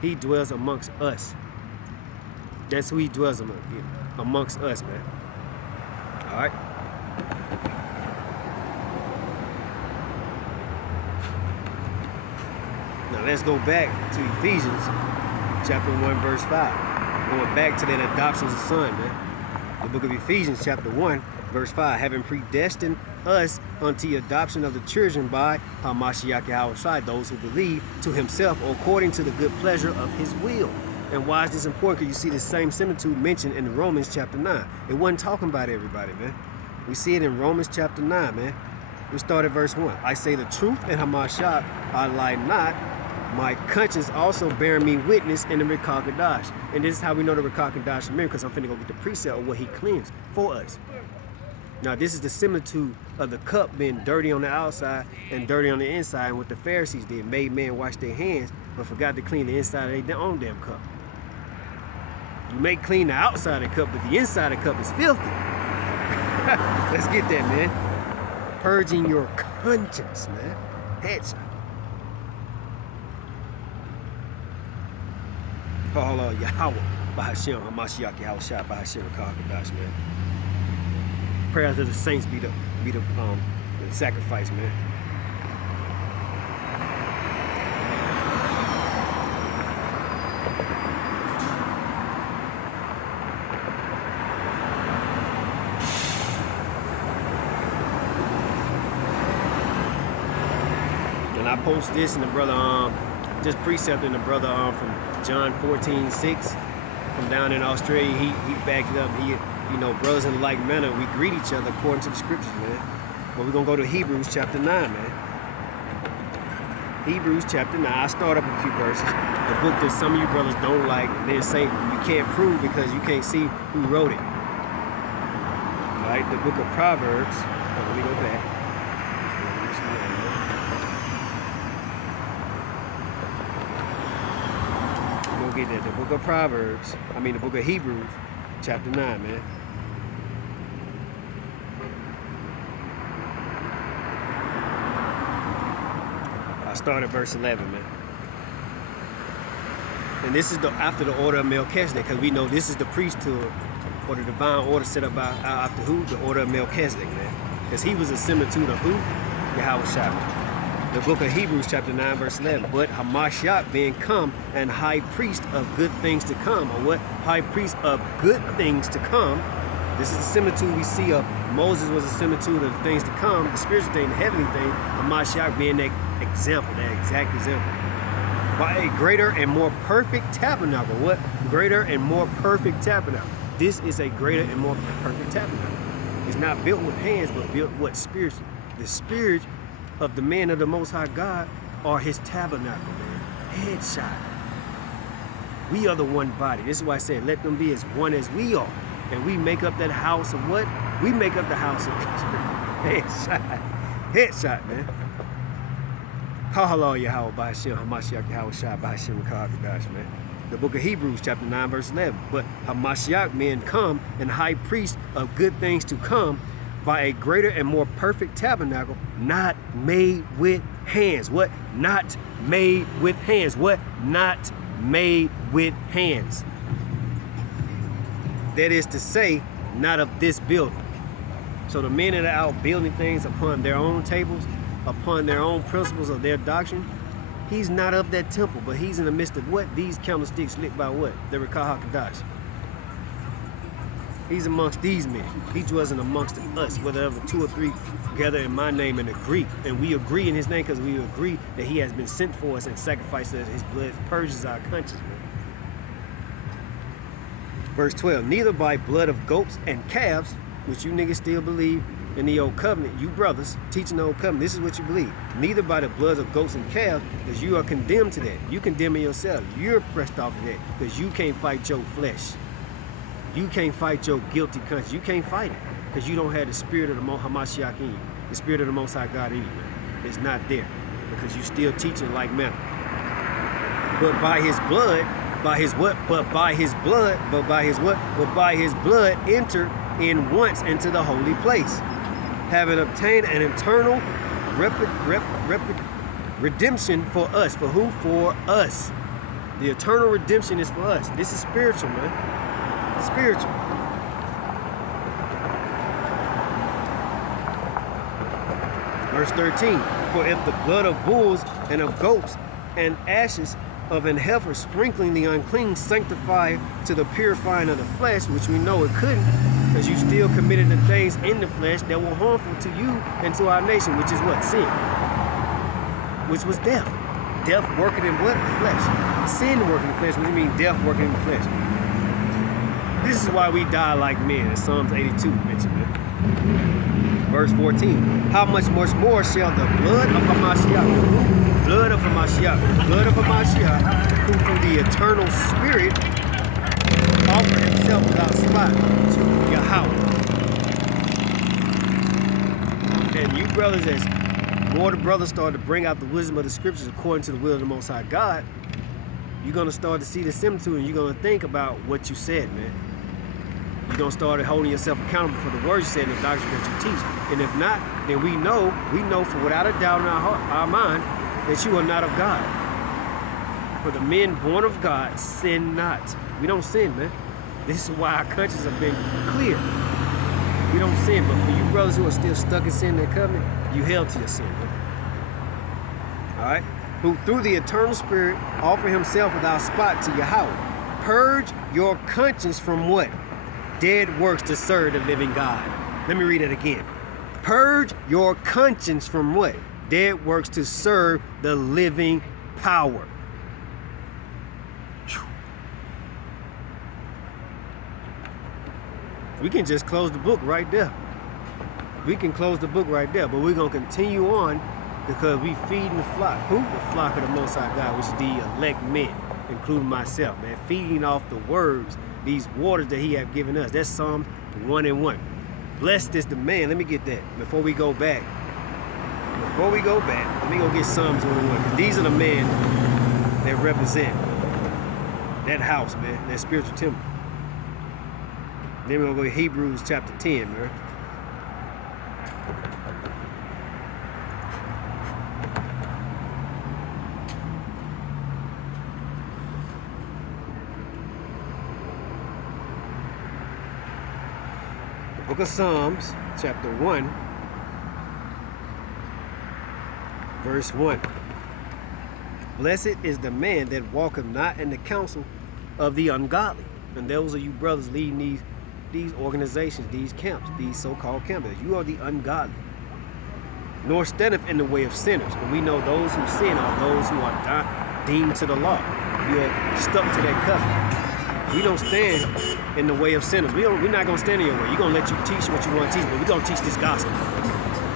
He dwells amongst us. That's who he dwells amongst us, man. All right. Now let's go back to Ephesians chapter 1, verse 5. Going back to that adoption as a son, man. The book of Ephesians chapter 1, verse 5. Having predestined us unto the adoption of the children by Hamashiach Yahushua, those who believe, to himself according to the good pleasure of his will. And why is this important? Because you see the same similitude mentioned in Romans chapter 9. It wasn't talking about everybody, man. We see it in Romans chapter 9, man. We start at verse 1. I say the truth in Hamashiach, I lie not. My conscience also bearing me witness in the Rikah Kadash. And this is how we know the Rikah Kadash, because I'm finna go get the precept of what he cleansed for us. Now, this is the similitude of the cup being dirty on the outside and dirty on the inside. And what the Pharisees did, made men wash their hands, but forgot to clean the inside of their own damn cup. You may clean the outside of the cup, but the inside of the cup is filthy. Let's get that, man. Purging your conscience, man. Headshot. Allah Yahweh, Bahashem, Hamashiach Yahushua, Bahashem, Rikah Kadash, man. Prayers of the saints be the sacrifice, man. And I post this, and the brother just precepting the brother from John 14:6 from down in Australia. He backed it up. You know, brothers in like manner, we greet each other according to the scriptures, man. But we're gonna go to Hebrews chapter 9, man. Hebrews chapter 9. I start up a few verses. The book that some of you brothers don't like, and then say you can't prove because you can't see who wrote it. All right, the book of Proverbs. Let me go back. Get that. The book of Proverbs, the book of Hebrews, chapter 9, man. I start at verse 11, man. And this is after the order of Melchizedek, because we know this is the priesthood or the divine order set up by after who? The order of Melchizedek, man. Because he was a similitude of who? Yahushua. The book of Hebrews chapter 9 verse 11. But Hamashiach being come and high priest of good things to come. Or what? High priest of good things to come. This is the similitude we see of Moses was a similitude of the things to come. The spiritual thing, the heavenly thing. Hamashiach being that example, that exact example. By a greater and more perfect tabernacle. What? Greater and more perfect tabernacle. This is a greater and more perfect tabernacle. It's not built with hands, but built what? Spiritually. The spirit of the man of the Most High God are his tabernacle, man. Headshot. We are the one body. This is why I said, let them be as one as we are. And we make up that house of what? We make up the house of headshot. Headshot, man. Kahala Yahweh Bahashem, Hamashiach Yahushua, Bahashem, Rikah Kadash, man. The book of Hebrews, chapter 9, verse 11. But Hamashiach men come and high priest of good things to come, by a greater and more perfect tabernacle, not made with hands. What? Not made with hands. What? Not made with hands. That is to say, not of this building. So the men that are out building things upon their own tables, upon their own principles of their doctrine, he's not of that temple, but he's in the midst of what? These candlesticks lit by what? The Rikah Kadash. He's amongst these men. He dwells in amongst us, whether two or three together in my name and agree. And we agree in his name because we agree that he has been sent for us and sacrificed us. His blood purges our conscience. Verse 12, neither by blood of goats and calves, which you niggas still believe in the old covenant, you brothers teaching the old covenant, this is what you believe. Neither by the blood of goats and calves, because you are condemned to that. You condemn yourself. You're pressed off of that because you can't fight your flesh. You can't fight your guilty conscience. You can't fight it because you don't have the spirit of the Hamashiach in you. The spirit of the Most High God in you. It's not there because you still teaching like manner. But by his blood, by his what? But by his blood, but by his what? But by his blood enter in once into the holy place, having obtained an eternal redemption for us. For who? For us. The eternal redemption is for us. This is spiritual, man. Spiritual. Verse 13, for if the blood of bulls and of goats and ashes of an heifer sprinkling the unclean sanctify to the purifying of the flesh, which we know it couldn't, because you still committed the things in the flesh that were harmful to you and to our nation, which is what? Sin. Which was death. Death working in what? The flesh. Sin working in the flesh, which means death working in the flesh. This is why we die like men, as Psalms 82 mentioned it. Verse 14, how much more shall the blood of Hamashiach, blood of Hamashiach, who through the eternal spirit offered himself without spot to Yahweh. And you brothers, as more the brothers start to bring out the wisdom of the scriptures according to the will of the Most High God, you're going to start to see the similitude, and you're going to think about what you said, man. You're going to start holding yourself accountable for the words you said and the doctrine that you teach. And if not, then we know for without a doubt in our heart, our mind, that you are not of God. For the men born of God sin not. We don't sin, man. This is why our conscience have been clear. We don't sin, but for you brothers who are still stuck in sin in their covenant, you held to your sin, man. All right? Who through the eternal spirit offer himself without spot to Yahweh. Purge your conscience from what? Dead works to serve the living God. Let me read it again. Purge your conscience from what? Dead works to serve the living power. We can just close the book right there. We can close the book right there, but we're going to continue on because we feeding the flock. Who? The flock of the Most High God, which is the elect men, including myself, man. Feeding off the words, these waters that he have given us. That's Psalm 1:1. Blessed is the man. Let me get that before we go back. Let me go get Psalms 1:1, because these are the men that represent that house, man, that spiritual temple. Then we're going to go to Hebrews chapter 10, man. Book of Psalms, chapter 1, verse 1. Blessed is the man that walketh not in the counsel of the ungodly. And those are you brothers leading these organizations, these camps, these so-called camps. You are the ungodly. Nor standeth in the way of sinners. And we know those who sin are those who are deemed to the law. You are stuck to that covenant. We don't stand in the way of sinners. We're not going to stand in your way. You're going to let you teach what you want to teach, but we're going to teach this gospel.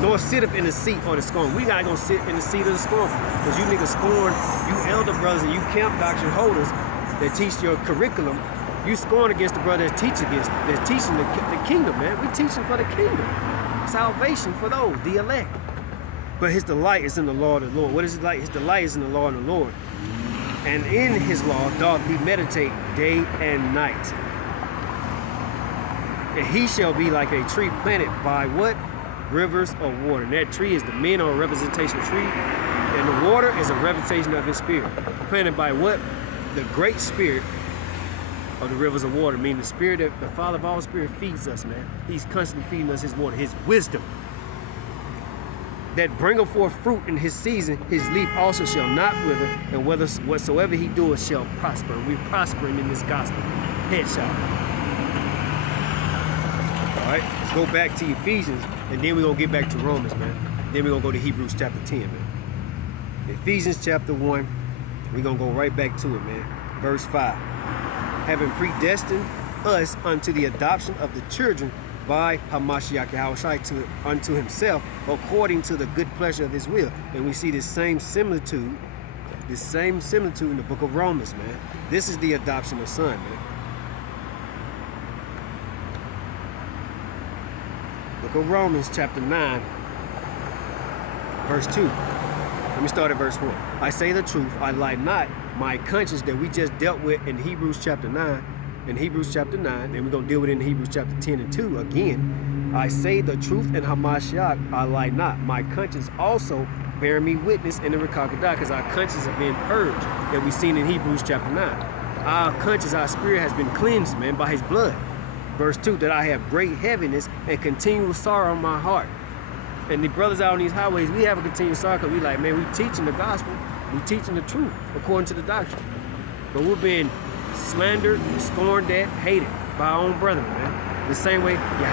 Nor sitteth in the seat or the scorn. We're not going to sit in the seat of the scornful. Because you niggas scorn, you elder brothers and you camp doctrine holders that teach your curriculum, you scorn against the brother that's teaching the kingdom, man. We're teaching for the kingdom. Salvation for those, the elect. But his delight is in the law of the Lord. What is his delight? His delight is in the law of the Lord. And in his law doth he meditate day and night. And he shall be like a tree planted by what? Rivers of water. And that tree is the men or a representation of tree. And the water is a representation of his spirit. Planted by what? The great spirit of the rivers of water. Meaning the spirit that the Father of all spirit feeds us, man. He's constantly feeding us his water, his wisdom. That bringeth forth fruit in his season, his leaf also shall not wither, and whatsoever he doeth shall prosper. We're prospering in this gospel. Headshot. All right, let's go back to Ephesians, and then we're going to get back to Romans, man. Then we're going to go to Hebrews chapter 10, man. Ephesians chapter 1, we're going to go right back to it, man. Verse 5. Having predestined us unto the adoption of the children by Hamashiach Yahushai unto himself, according to the good pleasure of his will. And we see this same similitude in the book of Romans, man. This is the adoption of son, man. Book of Romans, chapter 9, verse 2. Let me start at verse 1. I say the truth, I lie not. My conscience that we just dealt with in Hebrews chapter 9, and we're going to deal with it in Hebrews chapter 10 and 2 again. I say the truth in Hamashiach, I lie not. My conscience also bearing me witness in the Rekakedah, because our conscience have been purged, that we seen in Hebrews chapter 9. Our conscience, our spirit has been cleansed, man, by his blood. Verse 2, that I have great heaviness and continual sorrow in my heart. And the brothers out on these highways, we have a continual sorrow because we like, man, we teaching the gospel. We teaching the truth according to the doctrine. But we're being slandered, scorned at, hated by our own brethren, man. The same way Yahweh